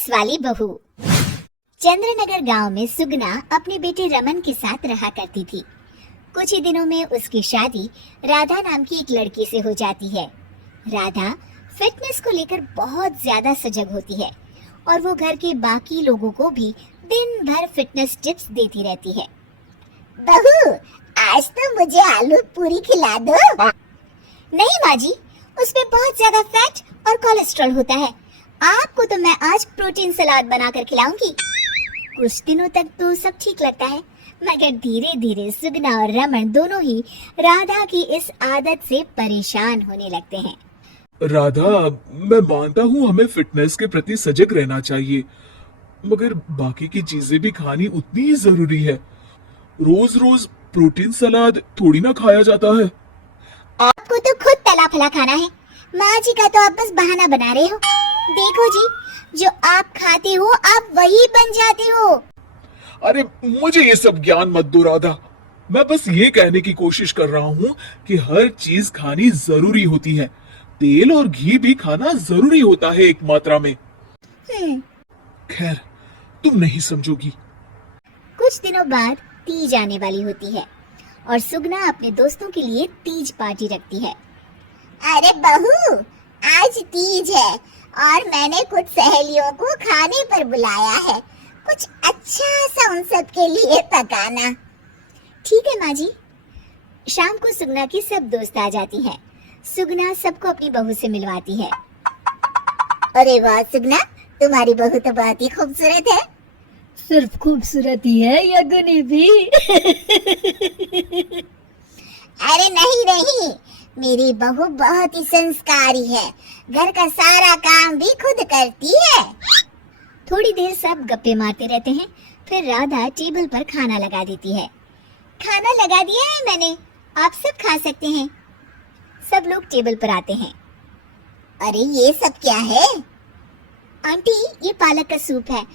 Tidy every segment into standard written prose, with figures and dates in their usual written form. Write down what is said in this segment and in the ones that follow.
Fitness वाली बहू। चंद्रनगर गांव में सुगना अपने बेटे रमन के साथ रहा करती थी। कुछ ही दिनों में उसकी शादी राधा नाम की एक लड़की से हो जाती है। राधा फिटनेस को लेकर बहुत ज्यादा सजग होती है और वो घर के बाकी लोगों को भी दिन भर फिटनेस टिप्स देती रहती है। बहू, आज तो मुझे आलू पूरी खिला दो। नहीं माँ जी, उसमें बहुत ज्यादा फैट और कोलेस्ट्रॉल होता है। आपको तो मैं आज प्रोटीन सलाद बनाकर खिलाऊंगी। कुछ दिनों तक तो सब ठीक लगता है, मगर धीरे धीरे सुगना और रमन दोनों ही राधा की इस आदत से परेशान होने लगते हैं। राधा, मैं मानता हूँ हमें फिटनेस के प्रति सजग रहना चाहिए, मगर बाकी की चीजें भी खानी उतनी ही जरूरी है। रोज रोज प्रोटीन सलाद थोड़ी ना खाया जाता है। आपको तो खुद तला फला खाना है। माँ जी का तो आप बस बहाना बना रहे हो। देखो जी, जो आप खाते हो आप वही बन जाते हो। अरे मुझे ये सब ज्ञान मत दो राधा। मैं बस ये कहने की कोशिश कर रहा हूँ कि हर चीज खानी जरूरी होती है। तेल और घी भी खाना जरूरी होता है एक मात्रा में। खैर, तुम नहीं समझोगी। कुछ दिनों बाद तीज आने वाली होती है और सुगना अपने दोस्तों के लिए तीज पार्टी रखती है। अरे बहू, आज तीज है और मैंने कुछ सहेलियों को खाने पर बुलाया है। कुछ अच्छा सा उन सब के लिए पकाना। ठीक है माँ जी। शाम को सुगना की सब दोस्त आ जाती हैं। सुगना सबको अपनी बहू से मिलवाती है। अरे वाह सुगना, तुम्हारी बहू तो बहुत ही खूबसूरत है। सिर्फ खूबसूरत ही है या गुनी भी? अरे नहीं नहीं, मेरी बहू बहुत ही संस्कारी है। घर का सारा काम भी खुद करती है। थोड़ी देर सब गप्पे मारते रहते हैं। फिर राधा टेबल पर खाना लगा देती है। खाना लगा दिया है मैंने, आप सब खा सकते हैं। सब लोग टेबल पर आते हैं। अरे ये सब क्या है? आंटी, ये पालक का सूप है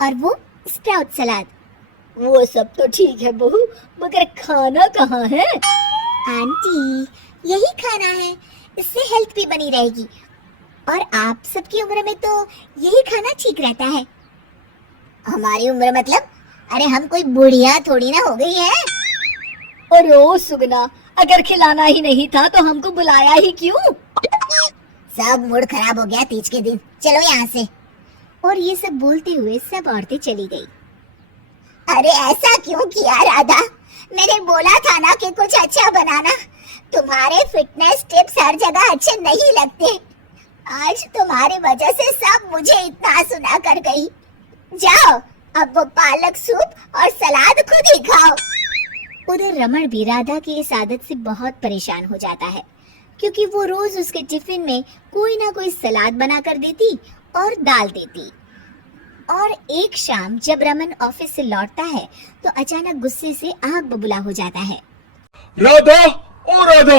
और वो स्प्राउट सलाद। वो सब तो ठीक है बहू, मगर खाना कहाँ है? आंटी, यही खाना है, इससे हेल्थ भी बनी रहेगी और आप सबकी उम्र में तो यही खाना ठीक रहता है। हमारी उम्र मतलब? अरे हम कोई बुढ़िया थोड़ी ना हो गई है। और ओ सुगना, अगर खिलाना ही नहीं था तो हमको बुलाया ही क्यों? सब मूड खराब हो गया तीज के दिन, चलो यहाँ से। और ये सब बोलते हुए सब औरतें चली गई। अरे ऐसा क्यों किया राधा? मैंने बोला था ना कि कुछ अच्छा बनाना। तुम्हारे फिटनेस टिप्स हर जगह अच्छे नहीं लगते। आज तुम्हारी वजह से सब मुझे इतना सुना कर गई। जाओ, अब वो पालक सूप और सलाद खुद ही खाओ। उधर रमन भी राधा की इस आदत से बहुत परेशान हो जाता है, क्योंकि वो रोज उसके टिफिन में कोई ना कोई सलाद बना कर देती और दाल देती। और एक शाम जब रमन ऑफिस से लौटता है तो अचानक गुस्से से आग बबूला हो जाता है। राधा, ओ राधा!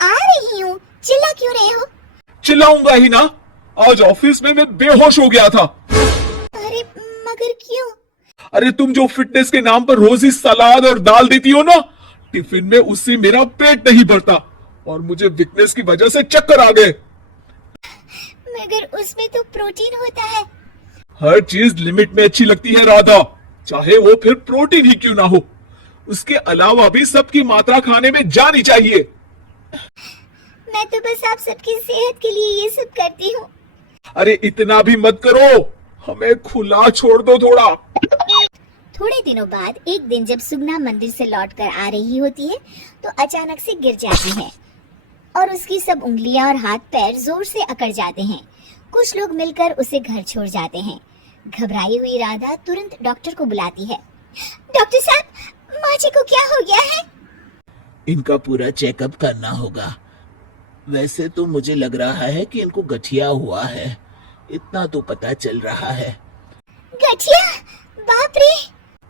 आ रही हूँ, चिल्ला क्यों रहे हो? चिल्लाऊंगा ही ना, आज ऑफिस में मैं बेहोश हो गया था। अरे मगर क्यों? अरे तुम जो फिटनेस के नाम पर रोज ही सलाद और दाल देती हो ना, टिफिन में उससे मेरा पेट नहीं भरता और मुझे वीकनेस की वजह से चक्कर आ गए। मगर उसमें तो प्रोटीन होता है। हर चीज लिमिट में अच्छी लगती है राधा, चाहे वो फिर प्रोटीन ही क्यों ना हो। उसके अलावा भी सबकी मात्रा खाने में जानी चाहिए। मैं तो बस आप सबकी सेहत के लिए ये सब करती हूँ। अरे इतना भी मत करो, हमें खुला छोड़ दो थोड़ा। थोड़े दिनों बाद एक दिन जब सुगना मंदिर से लौटकर आ रही होती है तो अचानक से गिर जाती है और उसकी सब उंगलियां और हाथ पैर जोर से अकड़ जाते हैं। कुछ लोग मिलकर उसे घर छोड़ जाते हैं। घबराई हुई राधा तुरंत डॉक्टर को बुलाती है। डॉक्टर साहब, माँ जी को क्या हो गया है? इनका पूरा चेकअप करना होगा। वैसे तो मुझे लग रहा है कि इनको गठिया हुआ है, इतना तो पता चल रहा है। गठिया? बाप रे!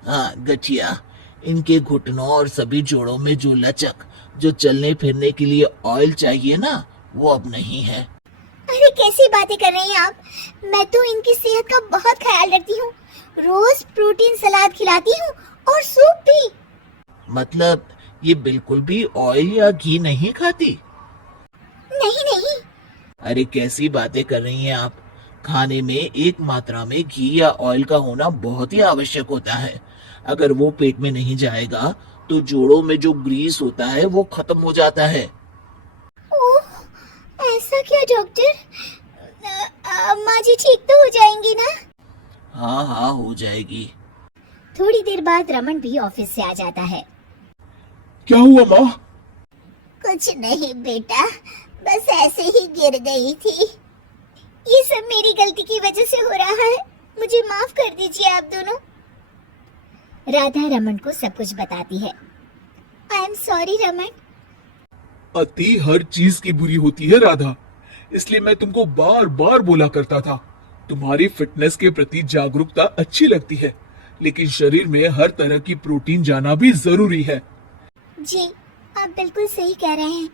हाँ, गठिया। इनके घुटनों और सभी जोड़ों में जो लचक, जो चलने फिरने के लिए ऑयल चाहिए ना, वो अब नहीं है। अरे कैसी बातें कर रही हैं आप? मैं तो इनकी सेहत का बहुत ख्याल रखती हूँ। रोज प्रोटीन सलाद खिलाती हूँ और सूप भी। मतलब ये बिल्कुल भी ऑयल या घी नहीं खाती? नहीं नहीं। अरे कैसी बातें कर रही हैं आप? खाने में एक मात्रा में घी या ऑयल का होना बहुत ही आवश्यक होता है। अगर वो पेट में नहीं जाएगा तो जोड़ों में जो ग्रीस होता है वो खत्म हो जाता है। ओह, ऐसा क्या डॉक्टर? माँ जी ठीक तो हो जाएंगी ना? हाँ हाँ, हो जाएगी। थोड़ी देर बाद रमन भी ऑफिस से आ जाता है। क्या हुआ माँ? कुछ नहीं बेटा, बस ऐसे ही गिर गई थी। ये सब मेरी गलती की वजह से हो रहा है, मुझे माफ कर दीजिए आप दोनों। राधा रमन को सब कुछ बताती है। I am sorry Raman. अति हर चीज की बुरी होती है राधा, इसलिए मैं तुमको बार बार बोला करता था। तुम्हारी फिटनेस के प्रति जागरूकता अच्छी लगती है, लेकिन शरीर में हर तरह की प्रोटीन जाना भी जरूरी है। जी, आप बिल्कुल सही कह रहे हैं,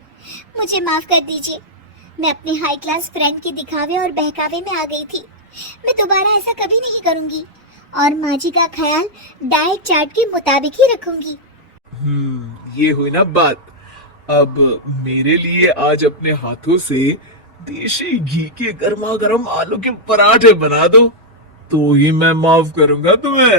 मुझे माफ कर दीजिए। मैं अपनी हाई क्लास फ्रेंड के दिखावे और बहकावे में आ गई थी। मैं दोबारा ऐसा कभी नहीं करूंगी और माँ जी का ख्याल डाइट चार्ट के मुताबिक ही रखूंगी। ये हुई ना बात। अब मेरे लिए आज अपने हाथों से देशी घी के गर्मा गर्म आलू के पराठे बना दो, तो ही मैं माफ करूंगा तुम्हें।